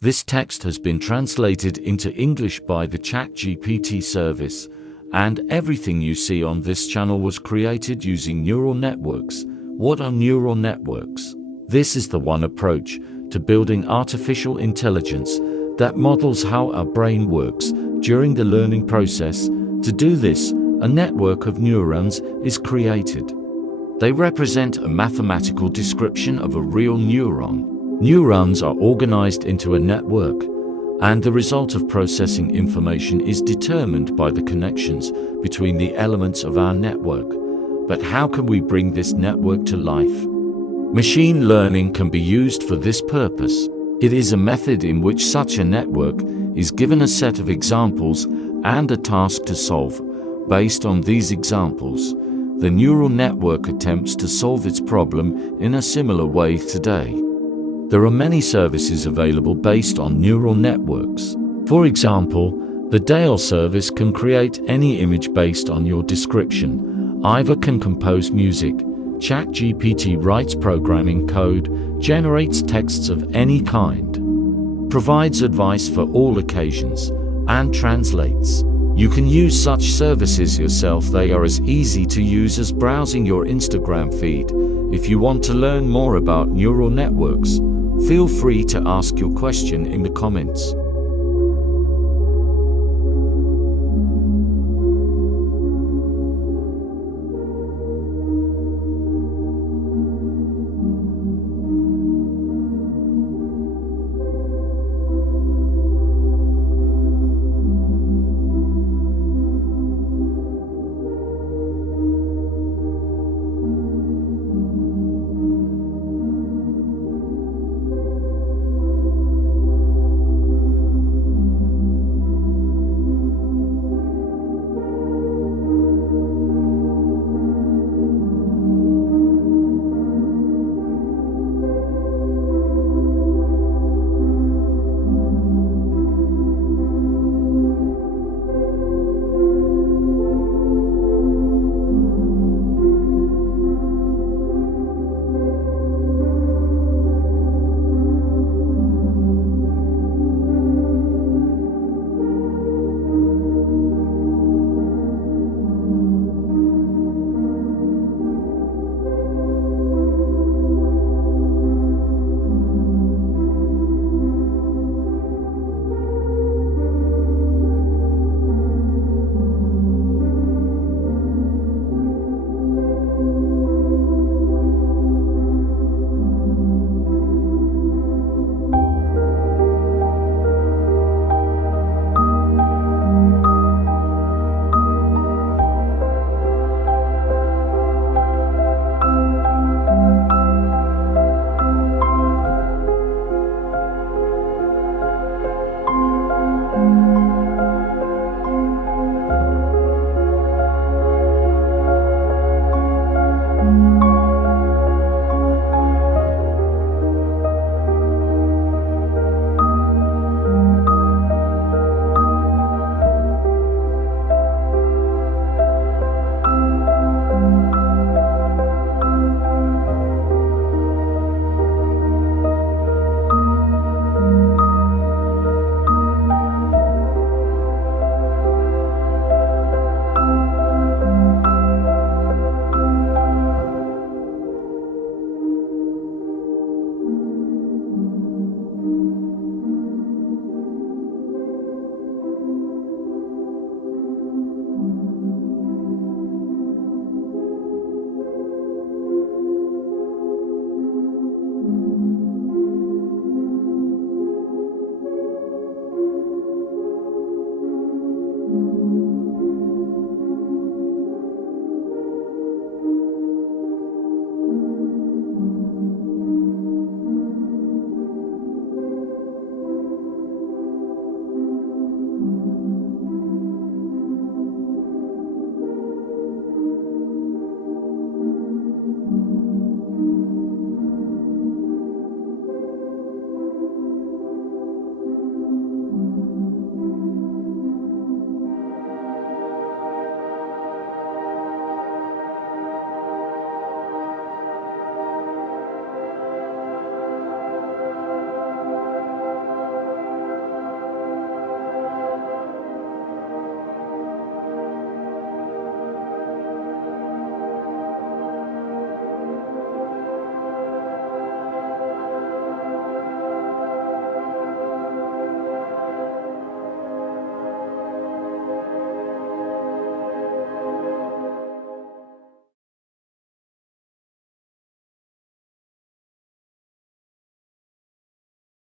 This text has been translated into English by the ChatGPT service, and everything you see on this channel was created using neural networks. What are neural networks? This is the one approach to building artificial intelligence that models how our brain works during the learning process. To do this, a network of neurons is created. They represent a mathematical description of a real neuron. Neurons are organized into a network, and the result of processing information is determined by the connections between the elements of our network. But how can we bring this network to life? Machine learning can be used for this purpose. It is a method in which such a network is given a set of examples and a task to solve. Based on these examples, the neural network attempts to solve its problem in a similar way today. There are many services available based on neural networks. For example, the Dale service can create any image based on your description. Ivor can compose music. ChatGPT writes programming code, generates texts of any kind, provides advice for all occasions, and translates. You can use such services yourself. They are as easy to use as browsing your Instagram feed. If you want to learn more about neural networks, feel free to ask your question in the comments.